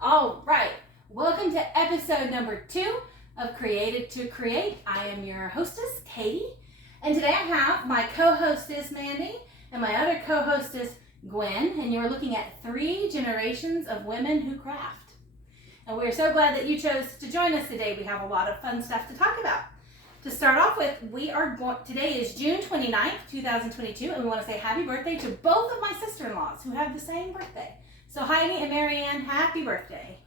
All right, welcome to episode number 2 of Created to Create. I am your hostess, Katie, and today I have my co-hostess, Mandy, and my other co-hostess, Gwen, and you're looking at 3 generations of women who craft. And we're so glad that you chose to join us today. We have a lot of fun stuff to talk about. To start off with, today is June 29th, 2022, and we want to say happy birthday to both of my sister-in-laws who have the same birthday. So Heidi and Marianne, happy birthday.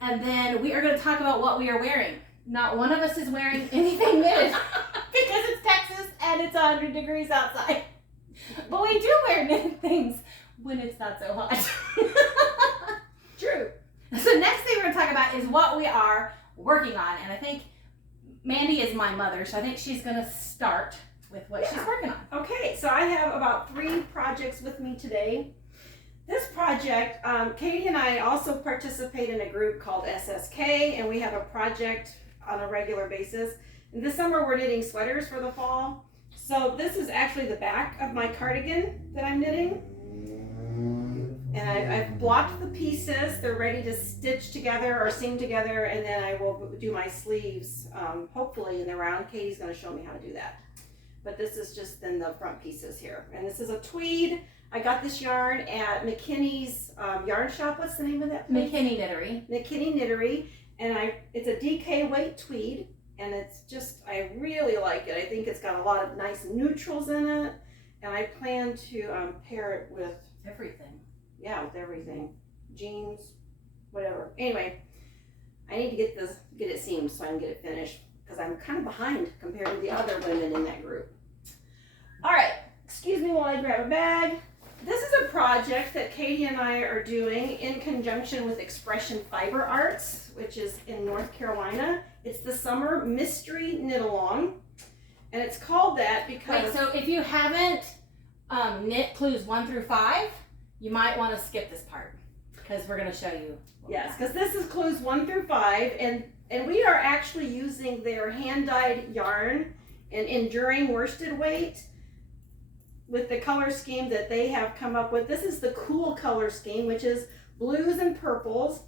And then we are going to talk about what we are wearing. Not one of us is wearing anything knitted because it's Texas and it's 100 degrees outside. But we do wear knitted things when it's not so hot. True. So next thing we're going to talk about is what we are working on. And I think Mandy is my mother, so I think she's going to start with what she's working on. Okay, so I have about 3 projects with me today. This project, Katie and I also participate in a group called SSK, and we have a project on a regular basis. And this summer we're knitting sweaters for the fall. So this is actually the back of my cardigan that I'm knitting. And I've blocked the pieces. They're ready to stitch together or seam together, and then I will do my sleeves, hopefully in the round. Katie's going to show me how to do that. But this is just then the front pieces here. And this is a tweed. I got this yarn at McKinney's yarn shop. What's the name of that place? McKinney Knittery. McKinney Knittery. And it's a DK weight tweed. And it's just, I really like it. I think it's got a lot of nice neutrals in it. And I plan to pair it with everything. Yeah, with everything. Jeans, whatever. Anyway, I need to get it seamed so I can get it finished because I'm kind of behind compared to the other women in that group. All right, excuse me while I grab a bag. This is a project that Katie and I are doing in conjunction with Expression Fiber Arts, which is in North Carolina. It's the Summer Mystery Knit Along, and it's called that because... Wait, so if you haven't knit clues 1 through 5, you might want to skip this part because we're going to show you. Yes, because this is clues 1 through 5, and we are actually using their hand-dyed yarn and enduring worsted weight with the color scheme that they have come up with. This is the cool color scheme, which is blues and purples,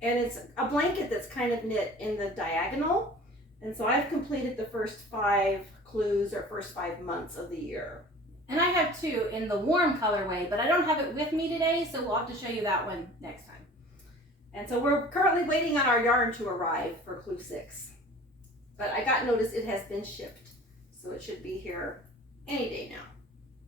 and it's a blanket that's kind of knit in the diagonal. And so I've completed the first 5 clues or first 5 months of the year. And I have 2 in the warm colorway, but I don't have it with me today, so we'll have to show you that one next time. And so we're currently waiting on our yarn to arrive for clue 6. But I got notice it has been shipped, so it should be here any day now.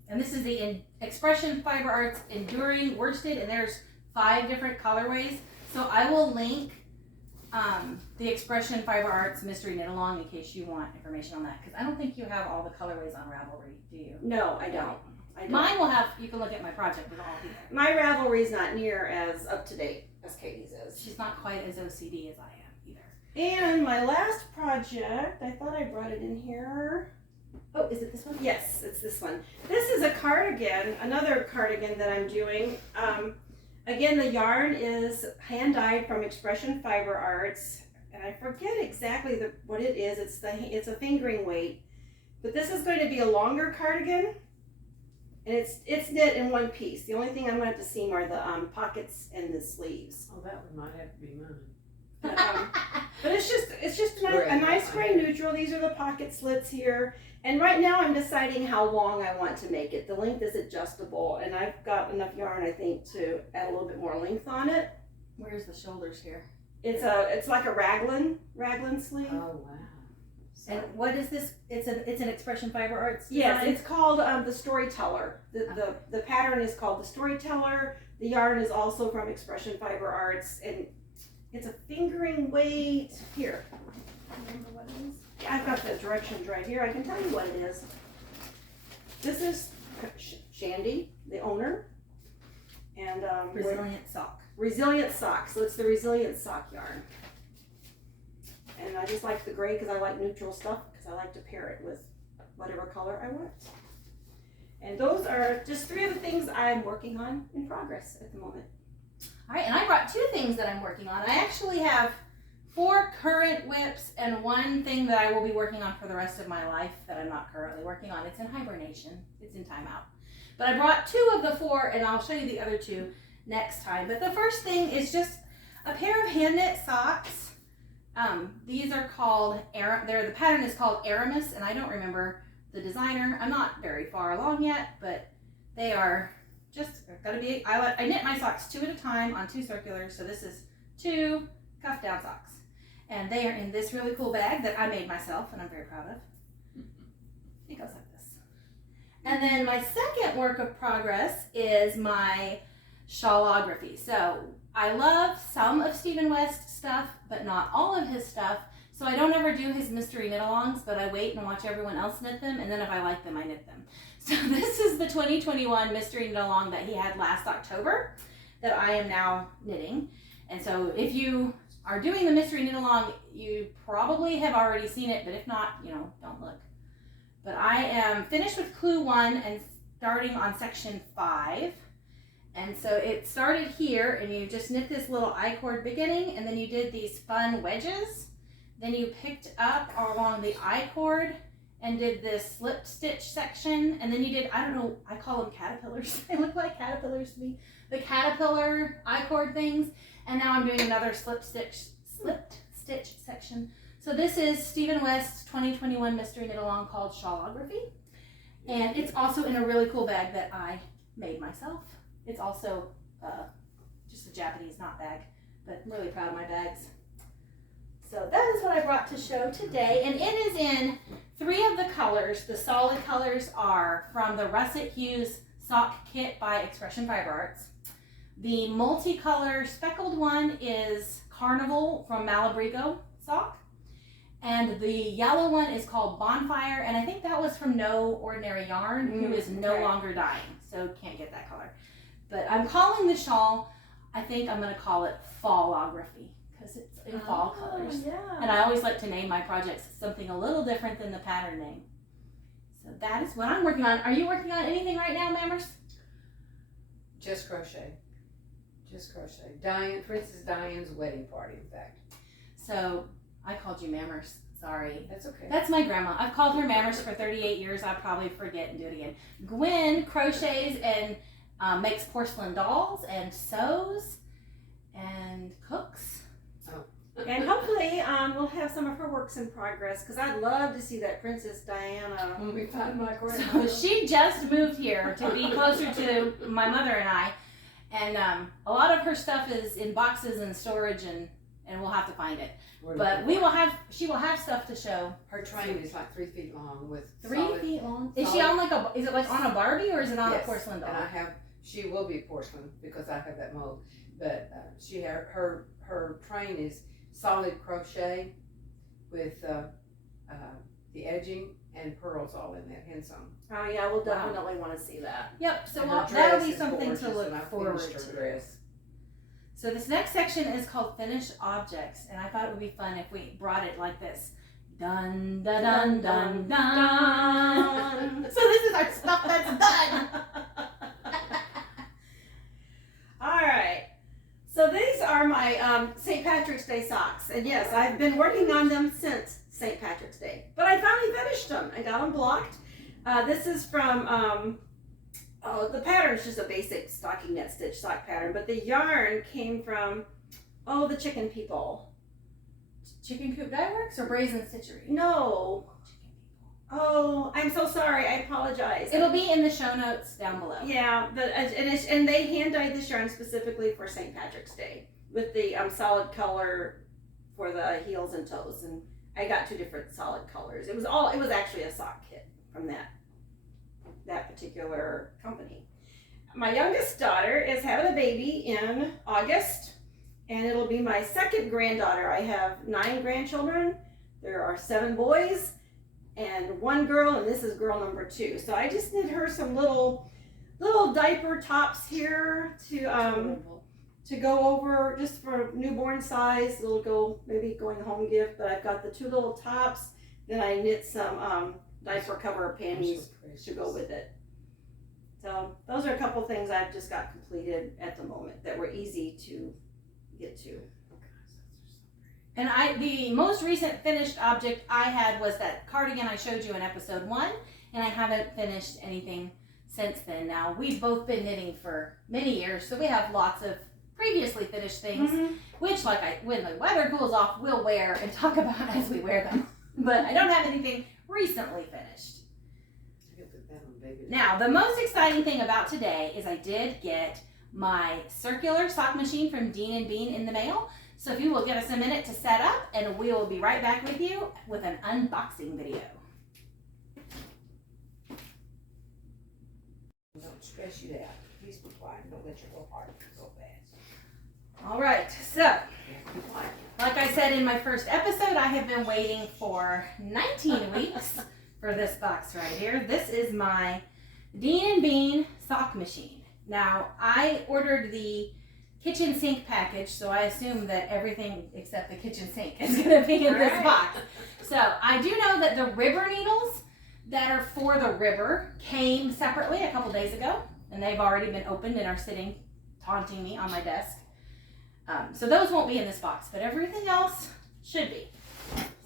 And this is the Expression Fiber Arts Enduring Worsted, and there's 5 different colorways. So I will link the Expression Fiber Arts Mystery Knit Along in case you want information on that, because I don't think you have all the colorways on Ravelry, do you? No, I don't. Mine will have, you can look at my project with all of these. My Ravelry is not near as up to date as Katie's is. She's not quite as OCD as I am either. And my last project, I thought I brought it in here. Oh, is it this one? Yes, it's this one. This is a cardigan, another cardigan that I'm doing. Again, the yarn is hand-dyed from Expression Fiber Arts, and I forget exactly what it is. It's a fingering weight, but this is going to be a longer cardigan, and it's knit in one piece. The only thing I'm going to have to seam are the pockets and the sleeves. Oh, that one might have to be mine. But it's just a nice gray neutral. These are the pocket slits here. And right now I'm deciding how long I want to make it. The length is adjustable, and I've got enough yarn, I think, to add a little bit more length on it. Where's the shoulders here? It's like a raglan sleeve. Oh, wow. And what is this? It's an Expression Fiber Arts design? Yes, it's called the Storyteller. The pattern is called the Storyteller. The yarn is also from Expression Fiber Arts, and it's a fingering weight. Here, remember what it is? I've got the directions right here. I can tell you what it is. This is Shandy, the owner, and Resilient Sock. Resilient Sock. So it's the Resilient Sock yarn. And I just like the gray because I like neutral stuff because I like to pair it with whatever color I want. And those are just 3 of the things I'm working on in progress at the moment. All right, and I brought 2 things that I'm working on. I actually have 4 current whips and 1 thing that I will be working on for the rest of my life that I'm not currently working on. It's in hibernation. It's in timeout. But I brought 2 of the 4, and I'll show you the other 2 next time. But the first thing is just a pair of hand knit socks. These are called, the pattern is called Aramis, and I don't remember the designer. I'm not very far along yet, but they are just gotta be, I knit my socks 2 at a time on 2 circulars, so this is 2 cuff down socks. And they are in this really cool bag that I made myself, and I'm very proud of. It goes like this. And then my second work of progress is my Shawlography. So I love some of Stephen West's stuff, but not all of his stuff. So I don't ever do his mystery knit-alongs, but I wait and watch everyone else knit them, and then if I like them, I knit them. So this is the 2021 mystery knit-along that he had last October that I am now knitting. And so if you are doing the mystery knit-along, you probably have already seen it, but if not, you know, don't look. But I am finished with Clue 1 and starting on section 5. And so it started here, and you just knit this little I-cord beginning, and then you did these fun wedges. Then you picked up along the I-cord and did this slip stitch section, and then you did, I don't know, I call them caterpillars. They look like caterpillars to me. The caterpillar I-cord things, and now I'm doing another slipped stitch section. So this is Stephen West's 2021 mystery knit-along called Shawlography, and it's also in a really cool bag that I made myself. It's also just a Japanese knot bag, but I'm really proud of my bags. So that is what I brought to show today, and it is in 3 of the colors. The solid colors are from the Russet Hues sock kit by Expression Fiber Arts. The multicolor speckled one is Carnival from Malabrigo Sock, and the yellow one is called Bonfire, and I think that was from No Ordinary Yarn, who is no longer dying, so can't get that color. But I'm calling the shawl, I think I'm going to call it Fallography, because it's in fall colors. Yeah. And I always like to name my projects something a little different than the pattern name. So that is what I'm working on. Are you working on anything right now, Mammers? Just crochet. Just crochet. Princess Diane's wedding party, in fact. So I called you Mammers. Sorry. That's okay. That's my grandma. I've called her Mammers for 38 years. I'll probably forget and do it again. Gwen crochets and makes porcelain dolls and sews and cooks. Oh. And hopefully we'll have some of her works in progress, because I'd love to see that Princess Diana. When we find my grandma. So she just moved here to be closer to my mother and I. And a lot of her stuff is in boxes and storage, and we'll have to find it. But she will have stuff to show. Her train is like 3 feet long with 3 feet long? Is she on is it like on a Barbie, or is it on a porcelain doll? And she will be porcelain because I have that mold. But her train is solid crochet with the edging and pearls all in that, hand sewn. Oh yeah, we'll definitely want to see that. Yep, so And her that'll dress be is something gorgeous, to look and I forward finished her to. dress. So this next section is called Finished Objects, and I thought it would be fun if we brought it like this. Dun, dun, dun, dun, dun. So this is our stuff that's done. All right. So these are my St. Patrick's Day socks. And yes, I've been working on them since St. Patrick's Day. But I finally finished them. I got them blocked. This is from, the pattern is just a basic stocking net stitch sock pattern. But the yarn came from, the Chicken People. Chicken Coop Dye Works or Brazen Stitchery? No. Oh, I'm so sorry. I apologize. It'll be in the show notes down below. Yeah, and they hand dyed this yarn specifically for St. Patrick's Day with the solid color for the heels and toes, and I got 2 different solid colors. It was actually a sock kit from that particular company. My youngest daughter is having a baby in August, and it'll be my second granddaughter. I have 9 grandchildren. There are 7 boys and 1 girl, and this is girl number 2. So I just knit her some little diaper tops here to go over just for newborn size. Maybe going home gift, but I've got the 2 little tops. Then I knit some diaper cover panties to go with it. So those are a couple things I've just got completed at the moment that were easy to get to. And the most recent finished object I had was that cardigan I showed you in episode 1, and I haven't finished anything since then. Now, we've both been knitting for many years, so we have lots of previously finished things, which when the weather cools off, we'll wear and talk about as we wear them. But I don't have anything recently finished. Now, the most exciting thing about today is I did get my circular sock machine from D&B in the mail. So if you will give us a minute to set up, and we will be right back with you with an unboxing video. Don't stress you out. Please be quiet. Don't let your little heart go fast. All right, so like I said in my first episode, I have been waiting for 19 weeks for this box right here. This is my D&B sock machine. Now, I ordered the kitchen sink package, so I assume that everything except the kitchen sink is going to be in this box. So I do know that the ribber needles that are for the ribber came separately a couple days ago, and they've already been opened and are sitting taunting me on my desk. So those won't be in this box, but everything else should be.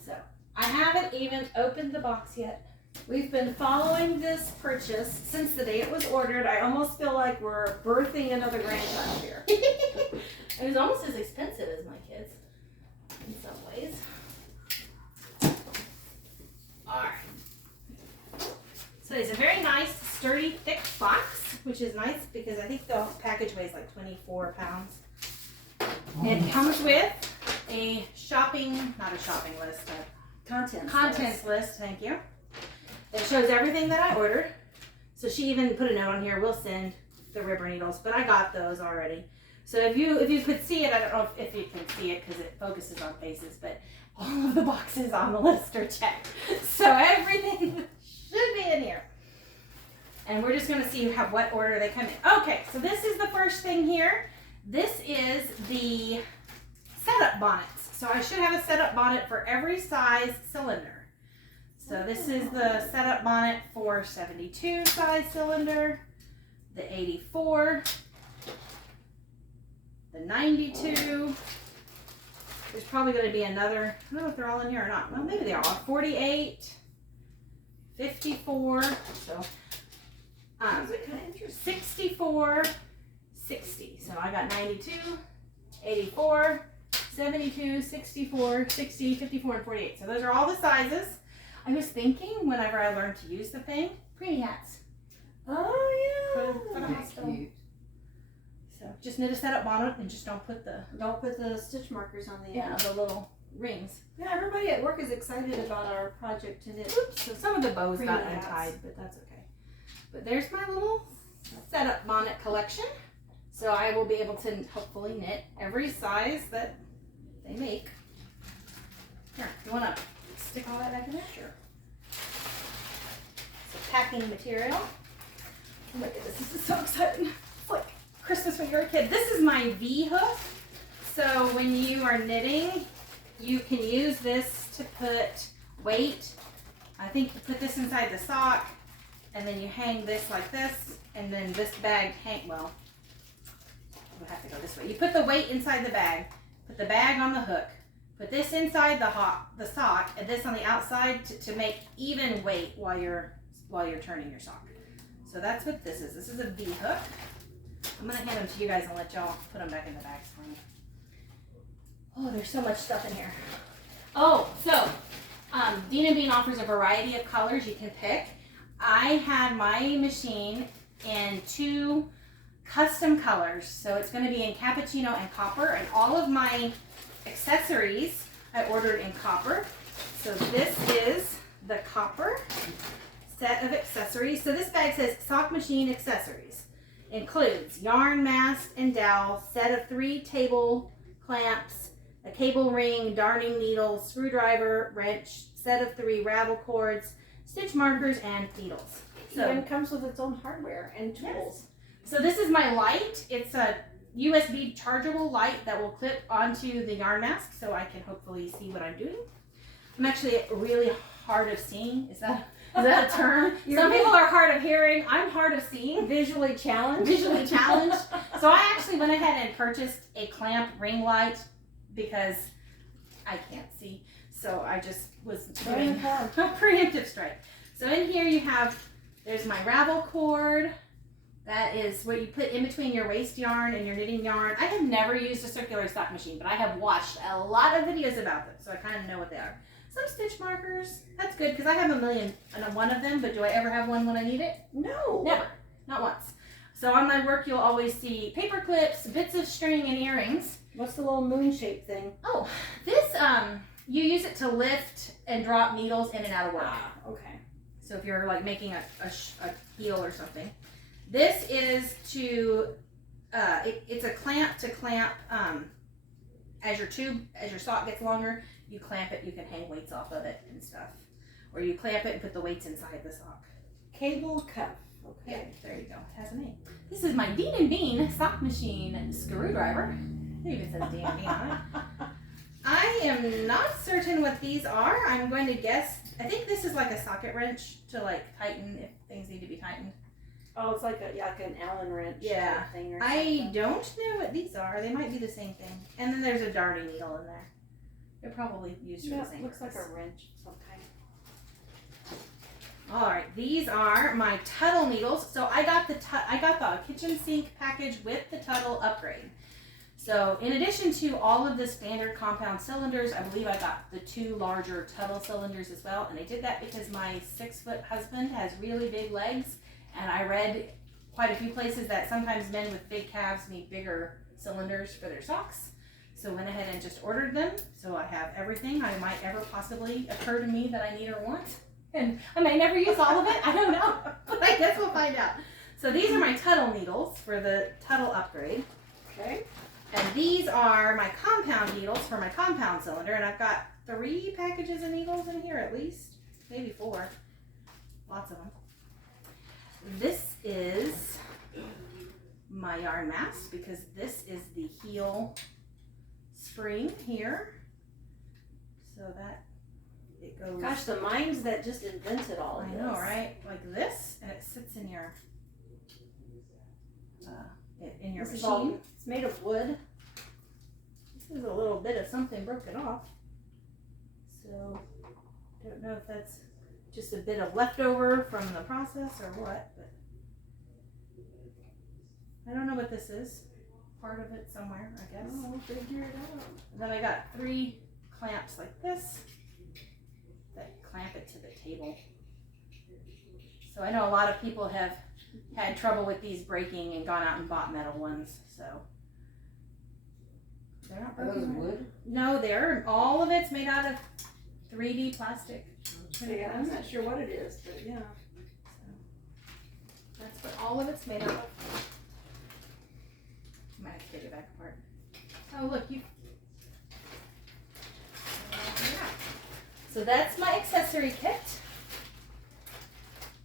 So I haven't even opened the box yet. We've been following this purchase since the day it was ordered. I almost feel like we're birthing another grandchild here. It was almost as expensive as my kids in some ways. Alright. So it's a very nice, sturdy, thick box, which is nice because I think the package weighs like 24 pounds. It comes with a not a shopping list, a contents list, thank you. It shows everything that I ordered. So she even put a note on here, we'll send the ribber needles, but I got those already. So if you could see it, I don't know if you can see it because it focuses on faces, but all of the boxes on the list are checked. So everything should be in here. And we're just gonna see what order they come in. Okay, so this is the first thing here. This is the setup bonnets. So I should have a setup bonnet for every size cylinder. So this is the setup bonnet for 72 size cylinder, the 84, the 92. There's probably going to be another, I don't know if they're all in here or not. Well, maybe they are. 48, 54, so 64, 60. So I got 92, 84, 72, 64, 60, 54, and 48. So those are all the sizes. I was thinking whenever I learned to use the thing, preemie hats. Oh yeah. For the hospital. Cute. So just knit a setup bonnet and just don't put the stitch markers on the end. The little rings. Yeah, everybody at work is excited about our project to knit. Oops, so some of the bows got untied, but that's okay. But there's my little setup bonnet collection. So I will be able to hopefully knit every size that they make. Here, you want to stick all that back in there? Sure. So packing material. Oh my goodness, this is so exciting. It's like Christmas when you were a kid. This is my V hook. So when you are knitting, you can use this to put weight. I think you put this inside the sock, and then you hang this like this, and then this bag we'll have to go this way. You put the weight inside the bag, put the bag on the hook, put this inside the sock, and this on the outside to make even weight while you're turning your sock. So that's what this is. This is a V hook. I'm gonna hand them to you guys and let y'all put them back in the bags for me. Oh, there's so much stuff in here. Oh, so D&B offers a variety of colors you can pick. I had my machine in 2 custom colors. So it's going to be in cappuccino and copper, and all of my accessories I ordered in copper. So this is the copper set of accessories. So this bag says sock machine accessories. Includes yarn, mast, and dowel, set of 3 table clamps, a cable ring, darning needle, screwdriver, wrench, set of 3 ravel cords, stitch markers, and needles. So it comes with its own hardware and tools. Yes. So this is my light. It's a USB chargeable light that will clip onto the yarn mask so I can hopefully see what I'm doing. I'm actually really hard of seeing. Is that a term? Some people are hard of hearing. I'm hard of seeing. Visually challenged. So I actually went ahead and purchased a clamp ring light because I can't see. So I just was doing a preemptive strike. So in here there's my ravel cord, That is what you put in between your waist yarn and your knitting yarn. I have never used a circular sock machine, but I have watched a lot of videos about them, so I kind of know what they are. Some stitch markers. That's good because I have 1,000,001 of them, but do I ever have one when I need it? No. Never. Not once. So on my work, you'll always see paper clips, bits of string, and earrings. What's the little moon shaped thing? Oh, this, you use it to lift and drop needles in and out of work. Ah, okay. So if you're like making a heel or something. This is to, it's a clamp to clamp, as your sock gets longer, you clamp it, you can hang weights off of it and stuff. Or you clamp it and put the weights inside the sock. Cable cuff. Okay. Yeah, there you go. It has a name. This is my D&B sock machine screwdriver. It even says D&B on it. I am not certain what these are. I'm going to guess, I think this is like a socket wrench to like tighten if things need to be tightened. Oh, it's like an Allen wrench type thing or something. I don't know what these are. They might be the same thing. And then there's a darning needle in there. They're probably used for the same looks purpose. like a wrench of some kind. All right, these are my Tuttle needles. So I got the kitchen sink package with the Tuttle upgrade. So in addition to all of the standard compound cylinders, I believe I got the 2 larger Tuttle cylinders as well. And I did that because my 6-foot husband has really big legs. And I read quite a few places that sometimes men with big calves need bigger cylinders for their socks. So went ahead and just ordered them. So I have everything I might ever possibly occur to me that I need or want. And I may never use all of it. I don't know. But I guess we'll find out. So these are my Tuttle needles for the Tuttle upgrade. Okay. And these are my compound needles for my compound cylinder. And I've got 3 packages of needles in here at least. Maybe 4. Lots of them. This is my yarn mast because this is the heel spring here. So that it goes. Gosh, the minds that just invented all of I this. know, right? Like this, and it sits in your This is machine. all, it's made of wood. This is a little bit of something broken off. So don't know if that's just a bit of leftover from the process or what, but I don't know what this is. Part of it somewhere, I guess. Oh, we'll figure it out. And then I got 3 clamps like this that clamp it to the table. So I know a lot of people have had trouble with these breaking and gone out and bought metal ones. So they're not Are those broken. wood? No, all of it's made out of 3D plastic. Yeah, I'm not sure what it is, but yeah. So that's what all of it's made out of. I might have to take it back apart. Oh, look, you. So that's my accessory kit.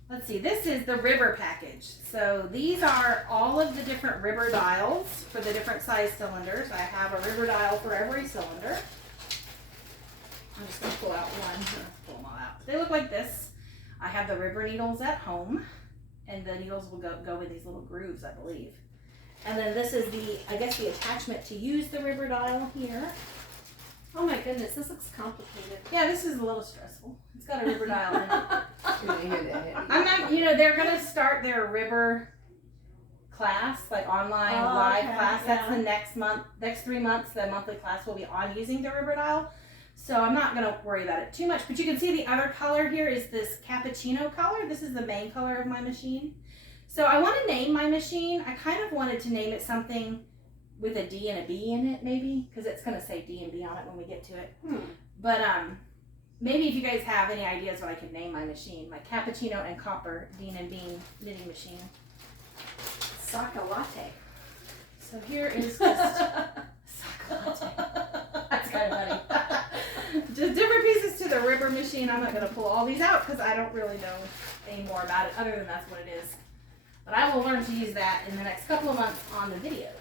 Let's see, this is the ribber package. So these are all of the different ribber dials for the different size cylinders. I have a ribber dial for every cylinder. I'm just going to pull out one. Pull them all out. They look like this. I have the ribber needles at home, and the needles will go with these little grooves, I believe. And then this is the attachment to use the ribber dial here. Oh my goodness, this looks complicated. Yeah, this is a little stressful. It's got a ribber dial in it. You didn't hear that. I'm not, they're going to start their ribber class, like online live class. That's the next 3 months, the monthly class will be on using the ribber dial. So I'm not going to worry about it too much. But you can see the other color here is this cappuccino color. This is the main color of my machine. So I want to name my machine. I kind of wanted to name it something with a D and a B in it, maybe, because it's going to say D&B on it when we get to it. But maybe if you guys have any ideas what I could name my machine, like cappuccino and copper D&B knitting machine. Soccer latte. So here is just soccer latte. That's kind of funny. Just different pieces to the ribber machine. I'm not going to pull all these out because I don't really know any more about it other than that's what it is. But I will learn to use that in the next couple of months on the videos.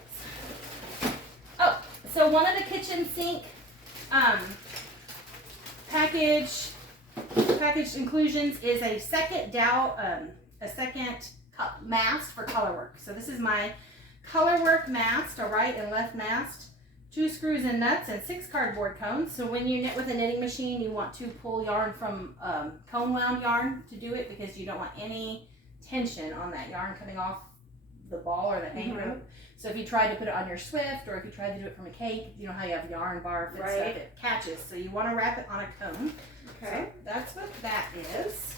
Oh, so one of the kitchen sink package inclusions is a second cup mast for color work. So this is my color work mast, a right and left mast, 2 screws and nuts, and 6 cardboard cones. So when you knit with a knitting machine, you want to pull yarn from cone wound yarn to do it because you don't want any tension on that yarn coming off the ball or the hang rope. So if you tried to put it on your Swift, or if you tried to do it from a cake, you know how you have yarn bar fit stuff, it catches. So you want to wrap it on a cone. Okay. So that's what that is.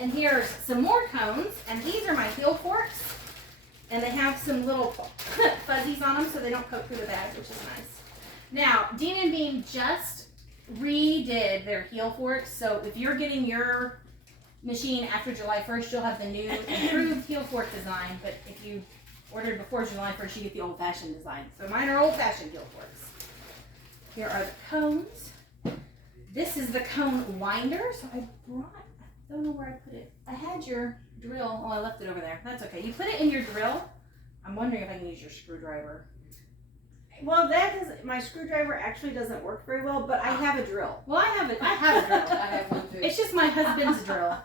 And here's some more cones, and these are my heel forks, and they have some little fuzzies on them so they don't poke through the bag, which is nice. Now, D&B just redid their heel forks, so if you're getting your machine after July 1st, you'll have the new improved heel fork design, but if you ordered before July 1st, you get the old-fashioned design. So mine are old-fashioned heel forks. Here are the cones. This is the cone winder, so I don't know where I put it. I had your drill. Oh, I left it over there. That's okay. You put it in your drill. I'm wondering if I can use your screwdriver. Well, my screwdriver actually doesn't work very well, but I have a drill. Well, I have a drill. I have one too. It's just my husband's drill.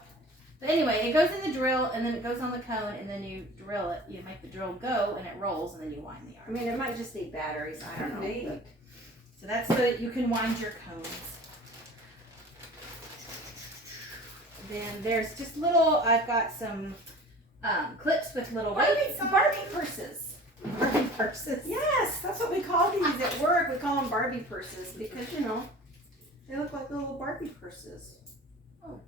But anyway, it goes in the drill, and then it goes on the cone, and then you drill it. You make the drill go, and it rolls, and then you wind the yarn. I mean, it might just need batteries. I don't know. Neat. So that's so that you can wind your cones. Then there's just little, I've got some clips with little weights on Barbie purses. Barbie purses. Yes, that's what we call these at work. We call them Barbie purses because, you know, they look like little Barbie purses. Oh.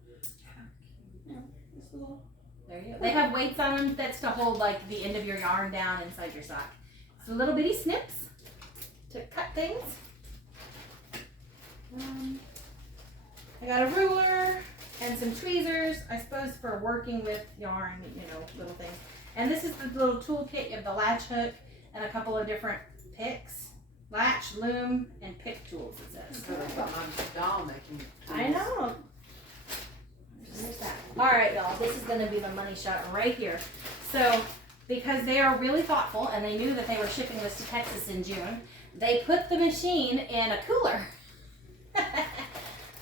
Yeah, this little. There you go. They have weights on them that's to hold like the end of your yarn down inside your sock. So little bitty snips to cut things. I got a ruler and some tweezers, I suppose, for working with yarn, you know, little things. And this is the little toolkit. You have the latch hook and a couple of different picks. Latch, loom, and pick tools, it says. So I've got my doll making tools. I know. There's that. All right, y'all, this is going to be the money shot right here. So, because they are really thoughtful and they knew that they were shipping this to Texas in June, they put the machine in a cooler.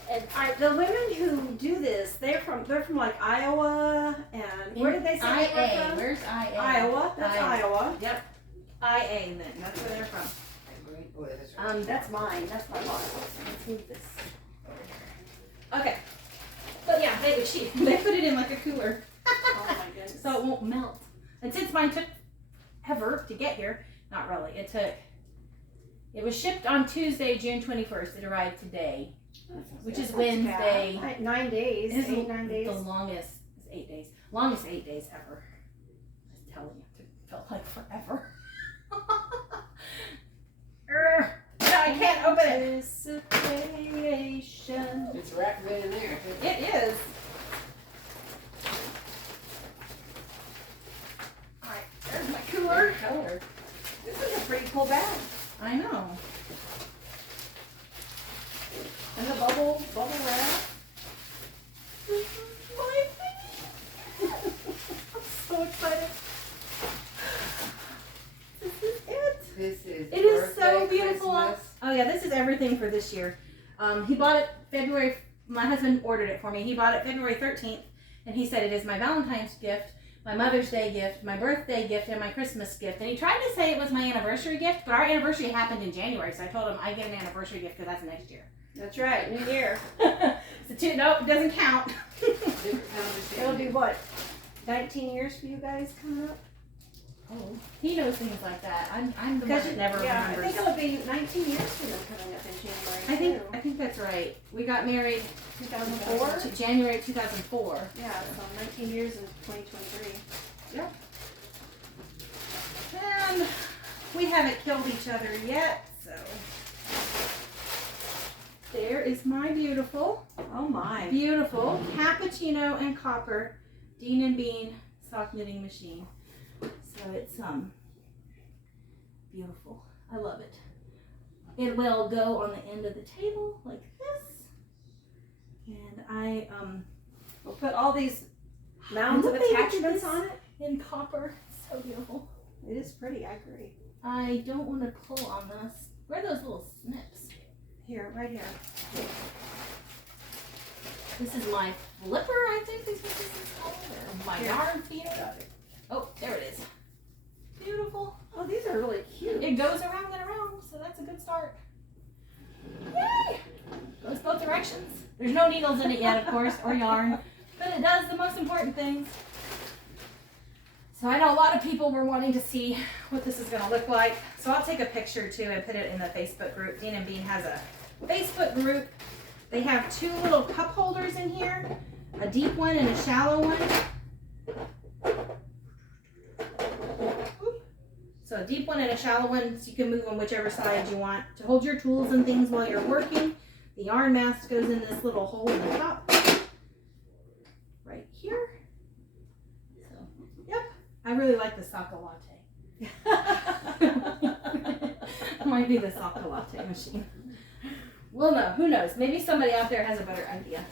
And the women who do this, they're from like Iowa, and where did they say they were IA. from? Where's IA? Iowa. That's Iowa. Yep. IA then. That's where they're from. Oh, that's right. That's mine. That's my box. Let's move this over here. Okay. But yeah, they put it in like a cooler. Oh my goodness. So it won't melt. And since mine took ever to get here, not really. It was shipped on Tuesday, June 21st. It arrived today, which is Wednesday. 9 days. It is 8-9 days. The longest, it's 8 days. Longest 8 days ever. I was telling you, it felt like forever. I can't open it. Anticipation. It's wrapped in there. It is. Alright, there's my cooler. Color. This is a pretty cool bag. I know. And the bubble wrap. This is my thing. I'm so excited. This is it. This is It is so birthday, beautiful. Christmas. Oh yeah, this is everything for this year. He bought it February. My husband ordered it for me. He bought it February 13th, and he said it is my Valentine's gift, my Mother's Day gift, my birthday gift, and my Christmas gift. And he tried to say it was my anniversary gift, but our anniversary happened in January, so I told him I get an anniversary gift because that's next year. That's right. New year. So nope, it doesn't count. Different kind of It'll machine. be what? 19 years for you guys coming up? Oh, he knows things like that. I'm the one that never yeah, remembers. I think it'll be 19 years for them coming up in January. I think that's right. We got married 2004? January 2004. Yeah, so 19 years in 2023. Yep. And we haven't killed each other yet, so there is my beautiful Oh my. cappuccino and copper D&B sock knitting machine. So it's beautiful. I love it. It will go on the end of the table like this, and I We'll put all these mounds of Look, they did attachments this. on it. in copper. It's so beautiful. It is pretty, I agree. I don't want to pull on this. Where are those little snips? Here, right here. This is my flipper, I think this is called, or my Here. yarn feeder. Oh, there it is. Beautiful. Oh, these are really cute. It goes around and around, so that's a good start. Yay! Goes both directions. There's no needles in it yet, of course, or yarn, but it does the most important things. So I know a lot of people were wanting to see what this is going to look like. So I'll take a picture too and put it in the Facebook group. D&B has a Facebook group. They have 2 little cup holders in here, a deep one and a shallow one. So a deep one and a shallow one, so you can move them whichever side you want to hold your tools and things while you're working. The yarn mast goes in this little hole in the top, right here. So, yep, I really like the Socka latte. It might be the Socka latte machine. Well, no, who knows? Maybe somebody out there has a better idea.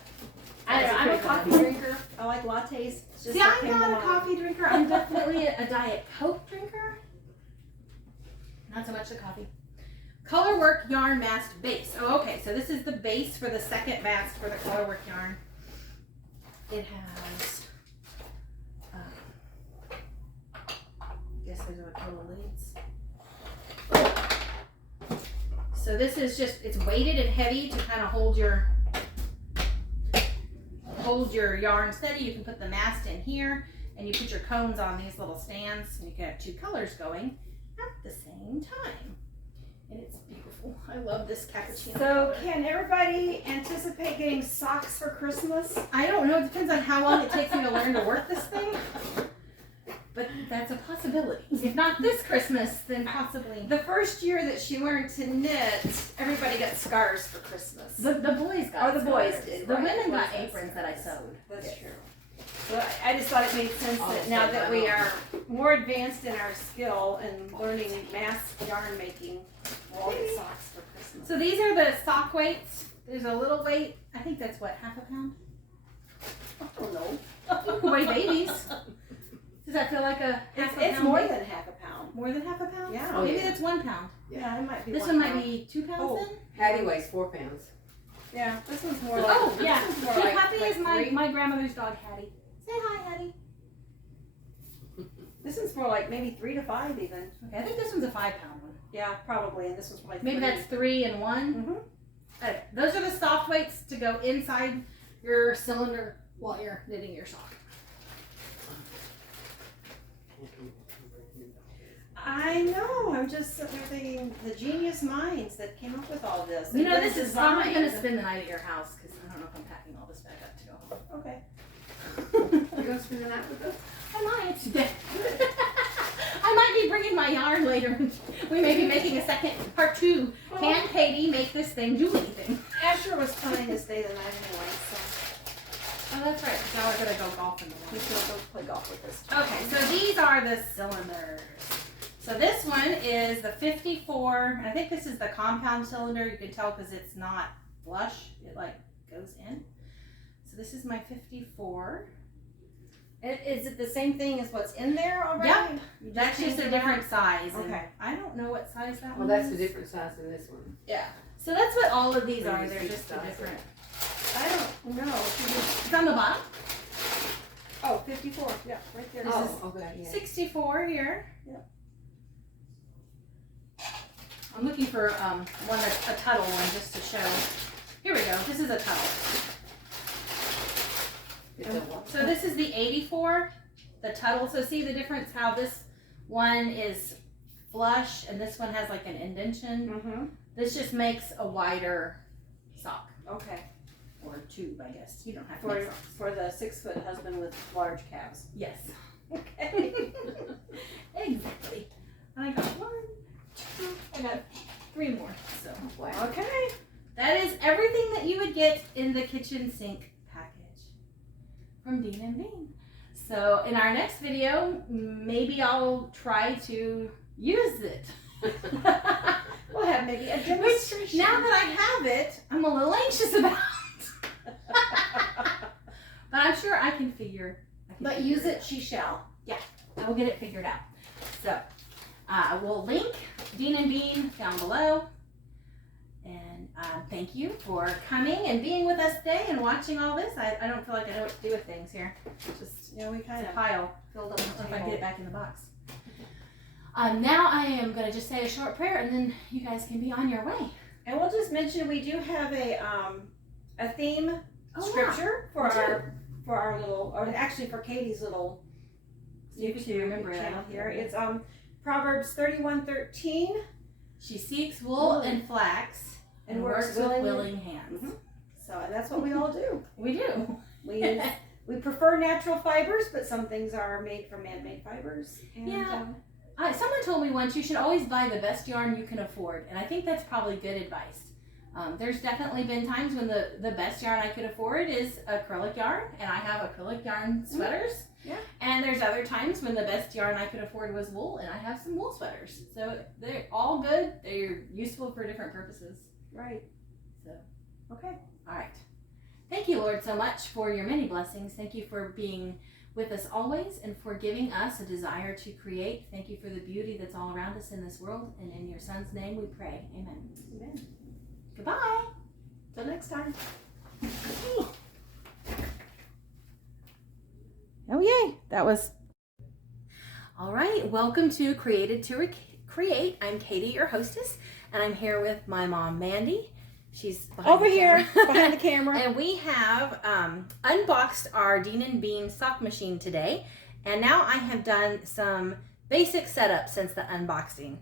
I don't know, I'm a coffee drinker. I like lattes. It's just See, I'm not a coffee drinker. I'm definitely a Diet Coke drinker. Not so much the coffee. Colorwork yarn mast base. Oh, okay. So this is the base for the second mast for the colorwork yarn. It has, I guess those are like little lids. So this is just, it's weighted and heavy to kind of hold your yarn steady. You can put the mast in here and you put your cones on these little stands and you can have 2 colors going at the same time. And it's beautiful. I love this cappuccino. So can everybody anticipate getting socks for Christmas? I don't know. It depends on how long it takes me to learn to work this thing. But that's a possibility. If not this Christmas, then possibly. The first year that she learned to knit, everybody got scarves for Christmas. The boys got the boys scarves. did. The right. women got Boys aprons that I scarves. sewed. That's true. So I just thought it made sense that now that we are more advanced in our skill and learning mass yarn making, we'll all get socks for Christmas. So these are the sock weights. There's a little weight. I think that's what, half a pound? I don't know. You can weigh babies. Does that feel like a half a pound? It's more weight? than half a pound. More than half a pound? Yeah. Oh, maybe that's 1 pound. Yeah, it might be. This 1 one might pound. be 2 pounds Oh. then? Hattie weighs 4 pounds. Yeah, this one's more like. Oh, yeah. This one's more Good like, Happy like is my 3. my grandmother's dog, Hattie. Say hi, Hattie. This one's more like maybe 3 to 5 even. Okay, I think this one's a 5 pound one. Yeah, probably. And this one's probably Maybe 3. that's 3 and 1. Mm-hmm. Okay, those are the soft weights to go inside your cylinder while you're knitting your sock. I know. I'm just sitting there thinking the genius minds that came up with all this. You know, And this is design. probably going to spend the night at your house because I don't know if I'm packing all this back up to go home. Okay. You're going to spend the night with us? I might. I might be bringing my yarn later. We may be making a second part 2. Can Katie make this thing do anything? Asher was planning to stay the night anyway, so Oh, that's right. Now we're going to go golf in the we morning. should go play golf with this. Okay, so these are the cylinders. So this one is the 54. I think this is the compound cylinder. You can tell because it's not flush. It like goes in. So this is my 54. Is it the same thing as what's in there already? Yep. You That's just changed a it different out? size. and Okay. I don't know what size that Well, one that's is. a different size than this one. Yeah. So that's what all of these are. Maybe They're six just a sizes. different. I don't know. It's on the bottom. Oh, 54. Yeah, right there. Oh, okay, yeah. 64 here. Yep. I'm looking for one that's a Tuttle one just to show. Here we go. This is a Tuttle. It's a what? So this is the 84, the Tuttle. So see the difference how this one is flush and this one has like an indentation. Mm-hmm. This just makes a wider sock Okay. or tube, I guess. You don't have to For make socks. for the 6-foot husband with large calves. Yes. Okay. Exactly. And I got 1, 2, I got 3 more. So Wow. Okay. that is everything that you would get in the kitchen sink package from D&B. So in our next video, maybe I'll try to use it. We'll have maybe a Which, demonstration. now that I have it, I'm a little anxious about. But I'm sure I can figure. But use it, she shall. I will get it figured out. So we'll link Dean and Bean down below. And thank you for coming and being with us today and watching all this. I don't feel like I know what to do with things here. Just We kind a of pile. filled up the If I table. get it back in the box. Now I am going to just say a short prayer and then you guys can be on your way. And we'll just mention we do have a a theme scripture for our little, or actually for Katie's little YouTube channel here. It's Proverbs 31:13. She seeks wool and flax and works with willing hands. So that's what we all do. We do. We prefer natural fibers, but some things are made from man-made fibers. And, yeah. Someone told me once you should always buy the best yarn you can afford, and I think that's probably good advice. There's definitely been times when the best yarn I could afford is acrylic yarn, and I have acrylic yarn sweaters. Yeah. And there's other times when the best yarn I could afford was wool, and I have some wool sweaters. So they're all good. They're useful for different purposes. Right. So. Okay. All right. Thank you, Lord, so much for your many blessings. Thank you for being with us always and for giving us a desire to create. Thank you for the beauty that's all around us in this world. And in your Son's name we pray. Amen. Amen. Goodbye. Till next time. Oh, yay. That was... All right. Welcome to Created to Create. I'm Katie, your hostess, and I'm here with my mom, Mandy. She's over here behind the camera. And we have unboxed our D&B sock machine today. And now I have done some basic setup since the unboxing.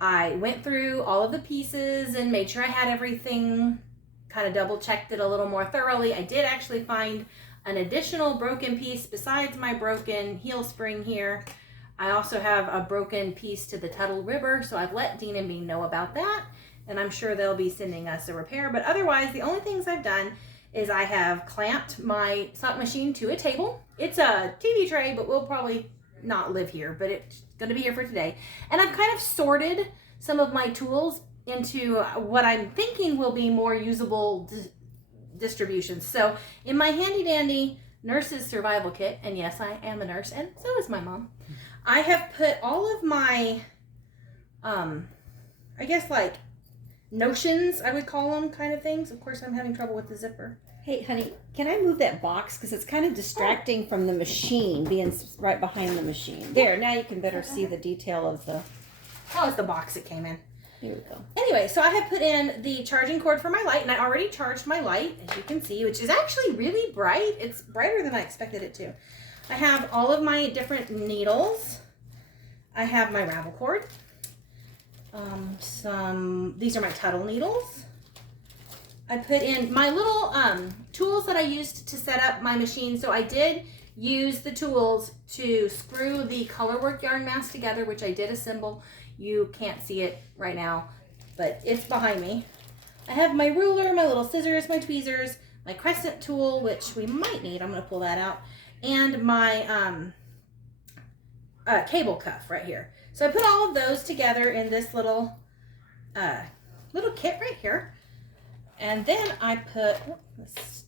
I went through all of the pieces and made sure I had everything, kind of double checked it a little more thoroughly. I did actually find an additional broken piece besides my broken heel spring here. I also have a broken piece to the Tuttle River, so I've let D&B know about that. And I'm sure they'll be sending us a repair. But otherwise, the only things I've done is I have clamped my sock machine to a table. It's a TV tray, but we'll probably not live here, but it's going to be here for today. And I've kind of sorted some of my tools into what I'm thinking will be more usable distributions. So in my handy dandy nurse's survival kit, and yes, I am a nurse, and so is my mom, I have put all of my, I guess like, notions, I would call them, kind of things. Of course, I'm having trouble with the zipper. Hey, honey, can I move that box? Because it's kind of distracting from the machine, being right behind the machine. There, now you can better see the detail of the... Oh, it's the box it came in. Here we go. Anyway, so I have put in the charging cord for my light, and I already charged my light, as you can see, which is actually really bright. It's brighter than I expected it to. I have all of my different needles. I have my ravel cord. These are my Tuttle needles. I put in my little tools that I used to set up my machine. So I did use the tools to screw the colorwork yarn mass together, which I did assemble. You can't see it right now, but it's behind me. I have my ruler, my little scissors, my tweezers, my crescent tool, which we might need. I'm going to pull that out, and my cable cuff right here. So I put all of those together in this little kit right here. And then I put, let's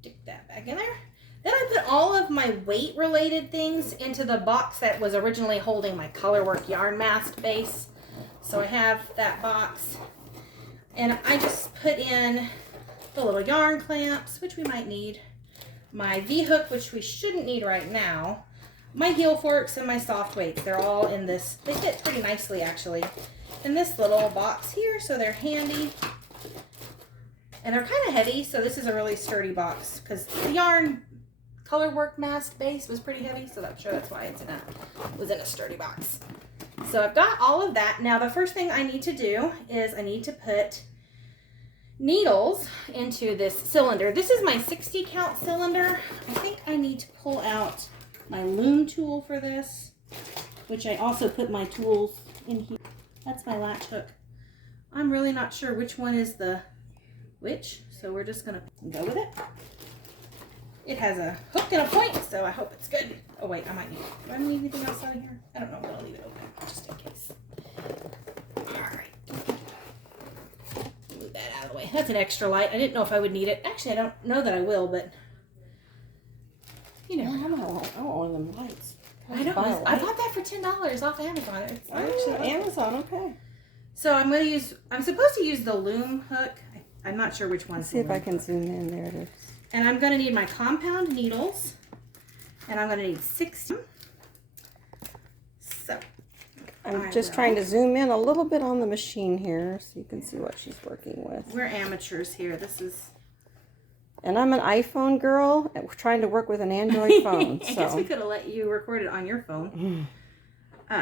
stick that back in there. Then I put all of my weight related things into the box that was originally holding my colorwork yarn mast base. So I have that box. And I just put in the little yarn clamps, which we might need. My V-hook, which we shouldn't need right now. My heel forks and my soft weights, they're all in this. They fit pretty nicely actually in this little box here, so they're handy. And they're kind of heavy, so this is a really sturdy box because the yarn colorwork mast base was pretty heavy, so I'm sure that's why it was in a sturdy box. So I've got all of that. Now the first thing I need to do is I need to put needles into this cylinder. This is my 60 count cylinder. I think I need to pull out my loom tool for this, which I also put my tools in here. That's my latch hook. I'm really not sure which one is the which, so we're just gonna go with it. It has a hook and a point, so I hope it's good. Oh wait, I might need, do I need anything else out of here? I don't know, but I'll leave it open just in case. Alright. Move that out of the way. That's an extra light. I didn't know if I would need it. Actually, I don't know that I will, but you know. I want one of them lights. I know. I bought that for $10 off Amazon. It's Actually, Amazon, okay. So I'm supposed to use the loom hook. I'm not sure which one's Let's see if I can zoom in. There it is. And I'm going to need my compound needles. And I'm going to need 60. So I'm just trying to zoom in a little bit on the machine here so you can see what she's working with. We're amateurs here. This is And I'm an iPhone girl trying to work with an Android phone. I guess we could have let you record it on your phone.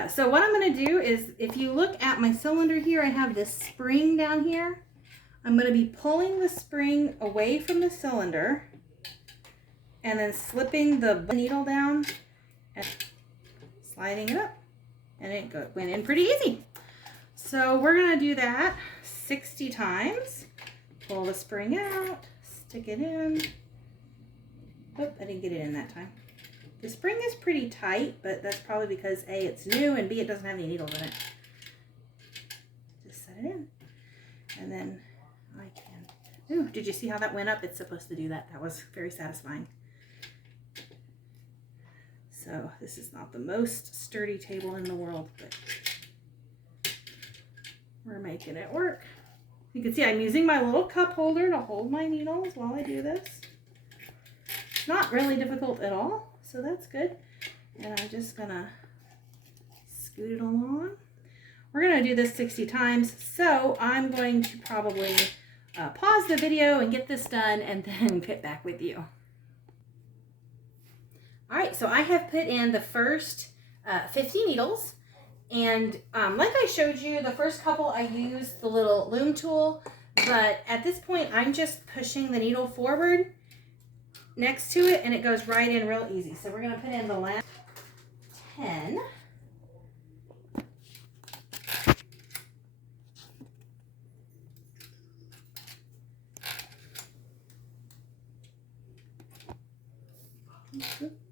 So what I'm going to do is, if you look at my cylinder here, I have this spring down here. I'm going to be pulling the spring away from the cylinder and then slipping the needle down and sliding it up. And it went in pretty easy. So we're going to do that 60 times. Pull the spring out, stick it in. Oh, I didn't get it in that time. The spring is pretty tight, but that's probably because A, it's new, and B, it doesn't have any needles in it. Just set it in. And then I can... Ooh, did you see how that went up? It's supposed to do that. That was very satisfying. So this is not the most sturdy table in the world, but we're making it work. You can see I'm using my little cup holder to hold my needles while I do this. It's not really difficult at all. So that's good. And I'm just gonna scoot it along. We're gonna do this 60 times. So I'm going to probably pause the video and get this done and then get back with you. All right, so I have put in the first 50 needles. And like I showed you, the first couple I used the little loom tool. But at this point, I'm just pushing the needle forward next to it, and it goes right in real easy. So we're going to put in the last 10.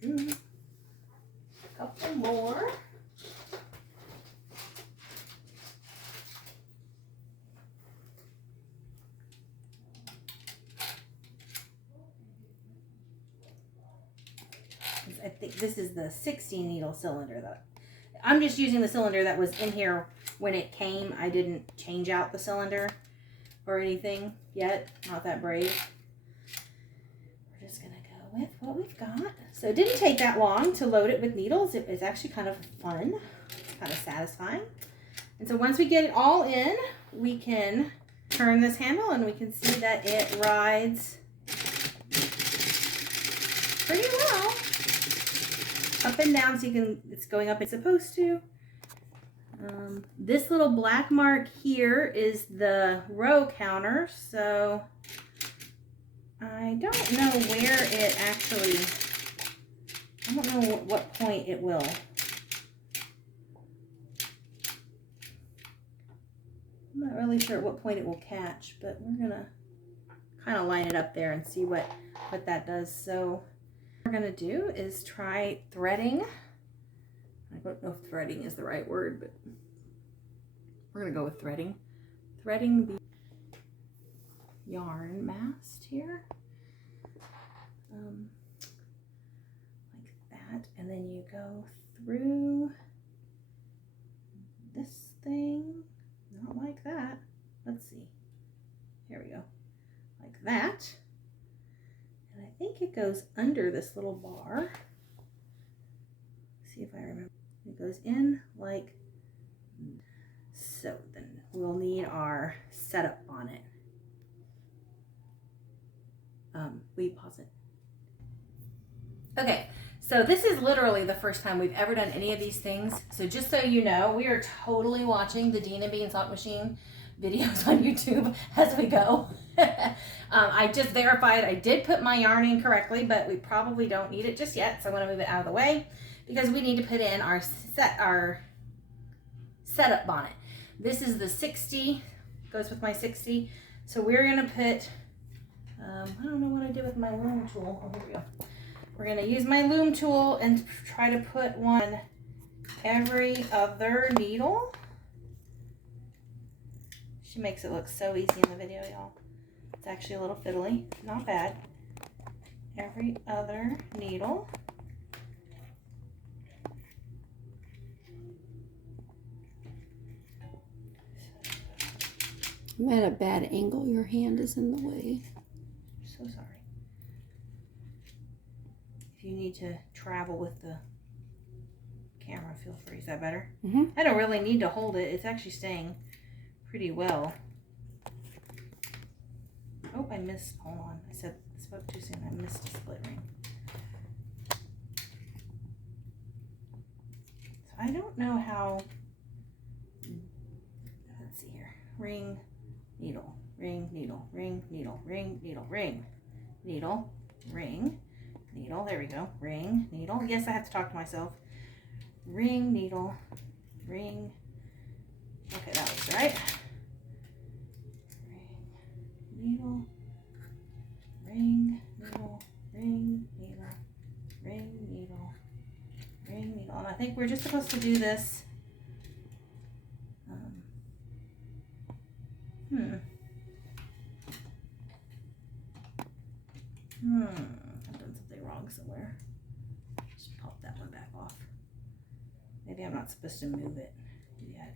A couple more. I think this is the 60 needle cylinder. That I'm just using the cylinder that was in here when it came. I didn't change out the cylinder or anything yet. Not that brave. We're just gonna go with what we've got. So it didn't take that long to load it with needles. It was actually kind of fun. It's kind of satisfying. And so once we get it all in, we can turn this handle and we can see that it rides pretty well. Up and down, so you can, it's going up it's supposed to. This little black mark here is the row counter, so I don't know where it actually, I don't know what point it will. I'm not really sure at what point it will catch, but we're gonna kind of line it up there and see what that does. So what we're gonna do is try threading. I don't know if threading is the right word, but we're gonna go with threading. Threading the yarn mast here. Like that, and then you go through this thing, not like that. Let's see. Here we go. Like that. And I think it goes under this little bar. See if I remember. It goes in like so. Then we'll need our setup on it. Will you pause it? Okay, so this is literally the first time we've ever done any of these things. So just so you know, we are totally watching the D&B Sock Machine videos on YouTube as we go. I just verified I did put my yarn in correctly, but we probably don't need it just yet. So I'm gonna move it out of the way because we need to put in our setup bonnet. This is the 60, goes with my 60. So we're gonna put, I don't know what I did with my loom tool. Oh, here we go. We're gonna use my loom tool and try to put one every other needle. She makes it look so easy in the video, y'all. It's actually a little fiddly, not bad. Every other needle. I'm at a bad angle. Your hand is in the way. So sorry. If you need to travel with the camera, feel free. Is that better? Mm-hmm. I don't really need to hold it. It's actually staying pretty well. Oh, I missed. Hold on. I said spoke too soon. I missed a split ring. So I don't know how, let's see here. Ring, needle, ring, needle, ring, needle, ring, needle, ring, needle, ring, needle. There we go. Ring, needle. Yes, I have to talk to myself. Ring, needle, ring. Okay, that was right. Needle, ring, needle, ring, needle, ring, needle, ring, needle. And I think we're just supposed to do this. I've done something wrong somewhere. Just pop that one back off. Maybe I'm not supposed to move it yet.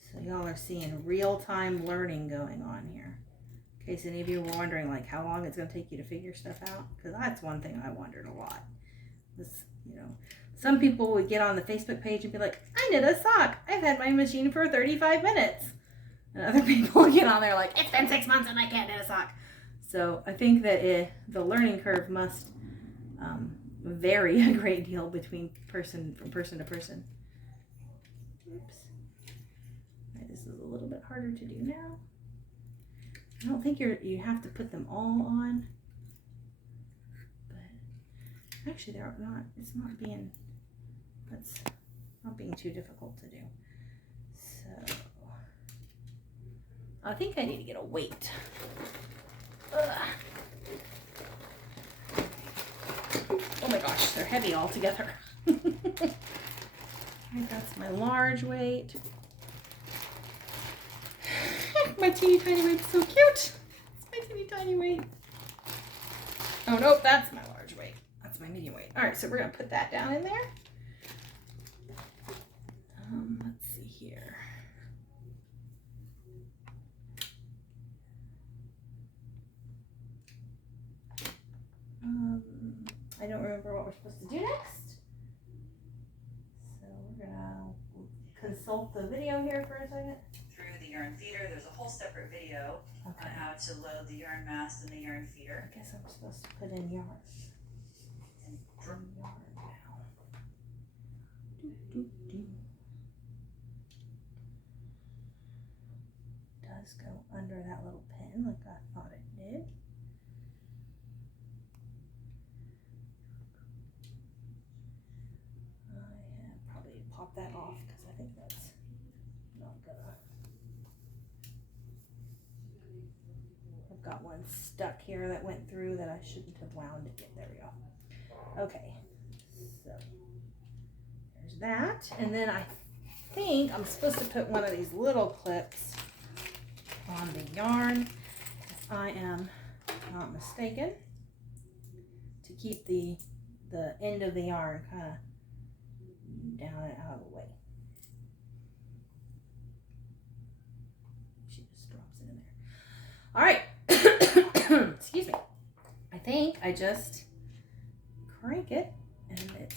So y'all are seeing real-time learning going on here. In case any of you were wondering like how long it's going to take you to figure stuff out, because that's one thing I wondered a lot. This, you know, some people would get on the Facebook page and be like, I knit a sock. I've had my machine for 35 minutes. And other people would get on there like, it's been 6 months and I can't knit a sock. So I think that the learning curve must vary a great deal between from person to person. Oops. Right, this is a little bit harder to do now. I don't think you have to put them all on, but actually it's not being too difficult to do. So I think I need to get a weight. Ugh. Oh my gosh, they're heavy all together. Alright, that's my large weight. My teeny tiny weight is so cute. It's my teeny tiny weight. Oh no, that's my large weight. That's my medium weight. All right, so we're gonna put that down in there. Let's see here. I don't remember what we're supposed to do next. So we're gonna consult the video here for a second. Through the yarn feeder, there's a whole separate video on how to load the yarn mast and the yarn feeder. I guess I'm supposed to put in yarn. And Yarn now. Does go under that little pin like I thought it did. I have probably pop that off because I think that's not gonna. I've got one stuck here that went through that I shouldn't have wound it yet. There we go. Okay, so there's that, and then I think I'm supposed to put one of these little clips on the yarn, if I am not mistaken, to keep the end of the yarn kind of down and out of the way. She just drops it in there. All right. Excuse me. I think I just crank it and it's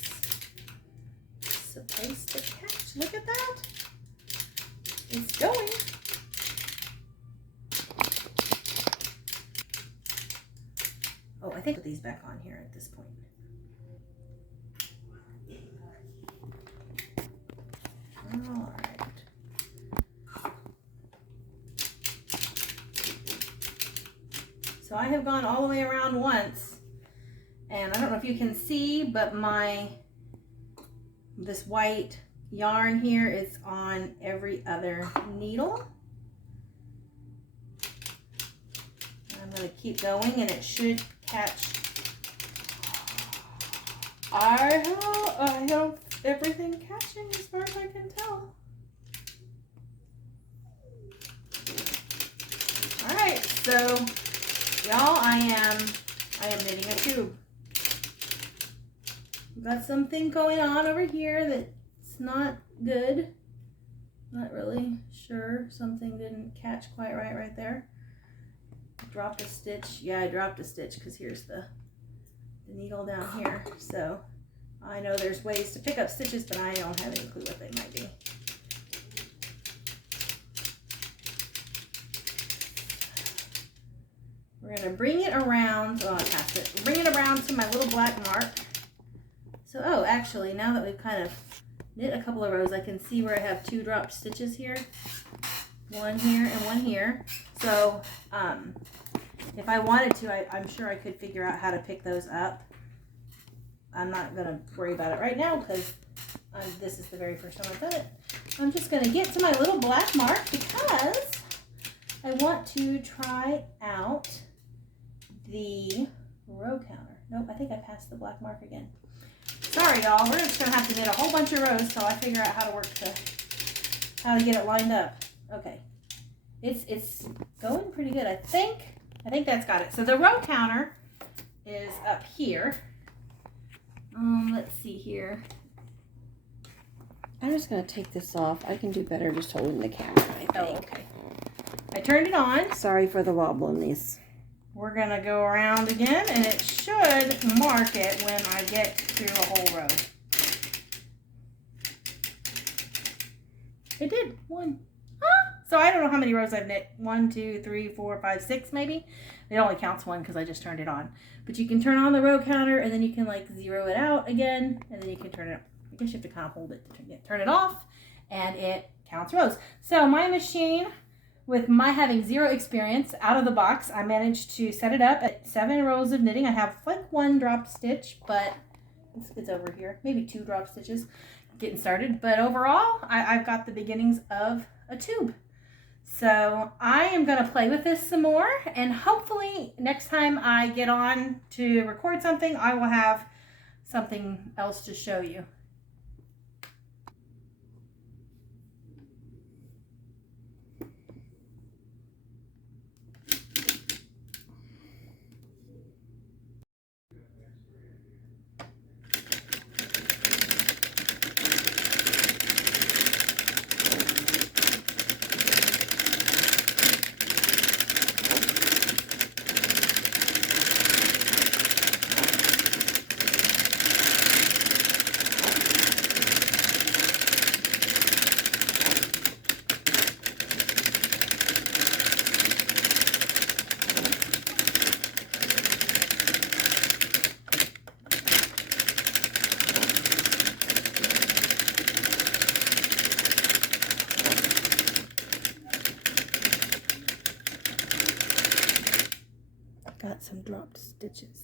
supposed to catch. Look at that. It's going. Oh, I think put these back on here at this point. All right. So I have gone all the way around once, and I don't know if you can see, but this white yarn here is on every other needle. I'm going to keep going, and it should catch. I have everything catching as far as I can tell. All right, so y'all, I am knitting a tube. Got something going on over here that's not good. Not really sure. Something didn't catch quite right there. Dropped a stitch. Yeah, I dropped a stitch because here's the needle down here. So I know there's ways to pick up stitches, but I don't have any clue what they might be. We're gonna bring it around, oh I passed it, bring it around to my little black mark. So, oh, actually, now that we've kind of knit a couple of rows, I can see where I have 2 drop stitches here. One here and one here. So, if I wanted to, I'm sure I could figure out how to pick those up. I'm not gonna worry about it right now because this is the very first time I've done it. I'm just gonna get to my little black mark because I want to try out the row counter. Nope, I think I passed the black mark again. Sorry y'all, we're just gonna have to knit a whole bunch of rows till I figure out how to get it lined up. Okay, it's going pretty good. I think that's got it. So the row counter is up here. Let's see here. I'm just going to take this off. I can do better just holding the camera, I think. Oh, okay. I turned it on. Sorry for the wobble in these. We're going to go around again, and it should mark it when I get through a whole row. It did. 1. So I don't know how many rows I've knit. 1, 2, 3, 4, 5, 6 maybe. It only counts 1 because I just turned it on. But you can turn on the row counter and then you can like zero it out again and then you can turn it, I guess you have to kind of hold it to turn it off and it counts rows. So my machine, with my having 0 experience out of the box, I managed to set it up at 7 rows of knitting. I have like 1 drop stitch, but it's over here, maybe 2 drop stitches getting started. But overall, I've got the beginnings of a tube. So I am going to play with this some more, and hopefully next time I get on to record something, I will have something else to show you. Got some dropped stitches.